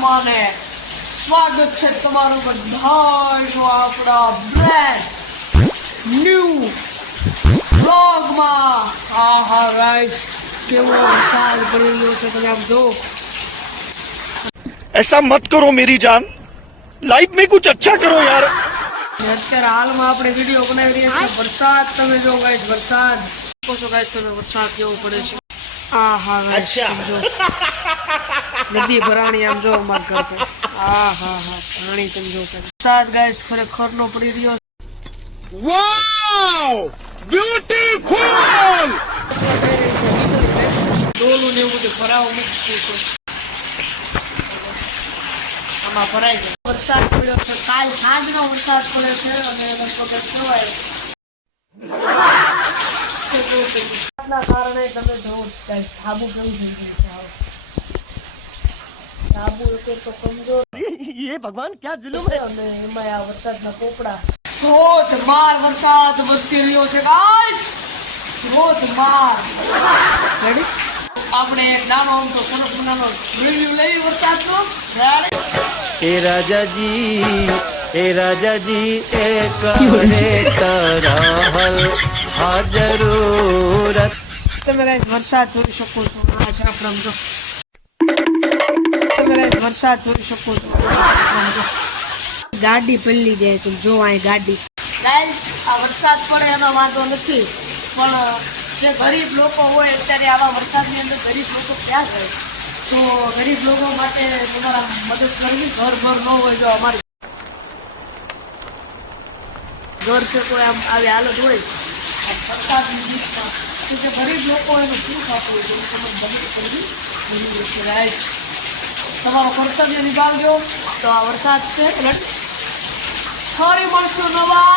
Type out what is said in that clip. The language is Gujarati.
માને સ્વાગત છે તમારું બધાનું આપણા બ્રેન્ડ ન્યૂ વ્લોગમાં। આહા ગાઈસ, કેવો વરસાદ પડી રહ્યો છે, તમે આમ જો। ऐसा मत करो मेरी जान, लाइफ में कुछ अच्छा करो यार। અત્યારે હાલમાં આપણે વિડીયો બનાવી રહ્યા છીએ વરસાદ। તમે જો ગાઈસ, વરસાદ પૂછો ગાઈસ, તમે વરસાદ કેવો પડે છે। આહા ગાઈસ, જો નદી ભરાણી આમ જો અમાર ઘર પર। આહા હા, પાણી તમે જો વરસાદ ગાઈસ ખરેખર નો પડી રહ્યો છે। वाव, ब्यूटीफुल। ડોલું ને એવું બધું ભરાવું મૂકી છે, આમાં ભરાઈ જાય। વરસાદ પડ્યો છે, કાલ સાંજનો વરસાદ પડ્યો છે અને લગભગ કહેવાય વરસાદના કારણે તમે જોવો ધાબુ કેવું થઈ ગયું છે। ધાબુ એક તો કમજોર, ये भगवान क्या जुल्म है। અને એમાં આ વરસાદના પોપડા। ધોધમાર વરસાદ વરસી રહ્યો છે ગાઈસ, ધોધમાર। રેડી, આપણે એક નાનો આમ તો સરસ મજાનો રિવ્યુ લઈ વરસાદનો। ए राजा जी एक तरह हा जरूरत। તમે ગાઈસ વરસાદ જોઈ શકો છો, આ છે આપણે જો। તમે ગાઈસ વરસાદ જોઈ શકો છો, જો ગાડી પલળી જાય તો જો આ ગાડી। ગાઈસ આ વરસાદ પડે એનો વાંધો નથી, પણ જે ગરીબ લોકો હોય અત્યારે આવા વરસાદની અંદર ગરીબ લોકો ક્યાં જાય? તો ગરીબ લોકો માટે તમારા મદદ કરવી। ઘર ન હોય, જો અમારું ઘર છે તો આમ આવી હાલત હોય વરસાદની દિવસમાં, તો જે ગરીબ લોકો એનું શું થતું હોય તો તમે મદદ કરવી જરૂરી છે ગાઈસ। તમારો કર્તવ્ય નિભાવજો। તો આ વરસાદ છે, ફરી મળશું નવા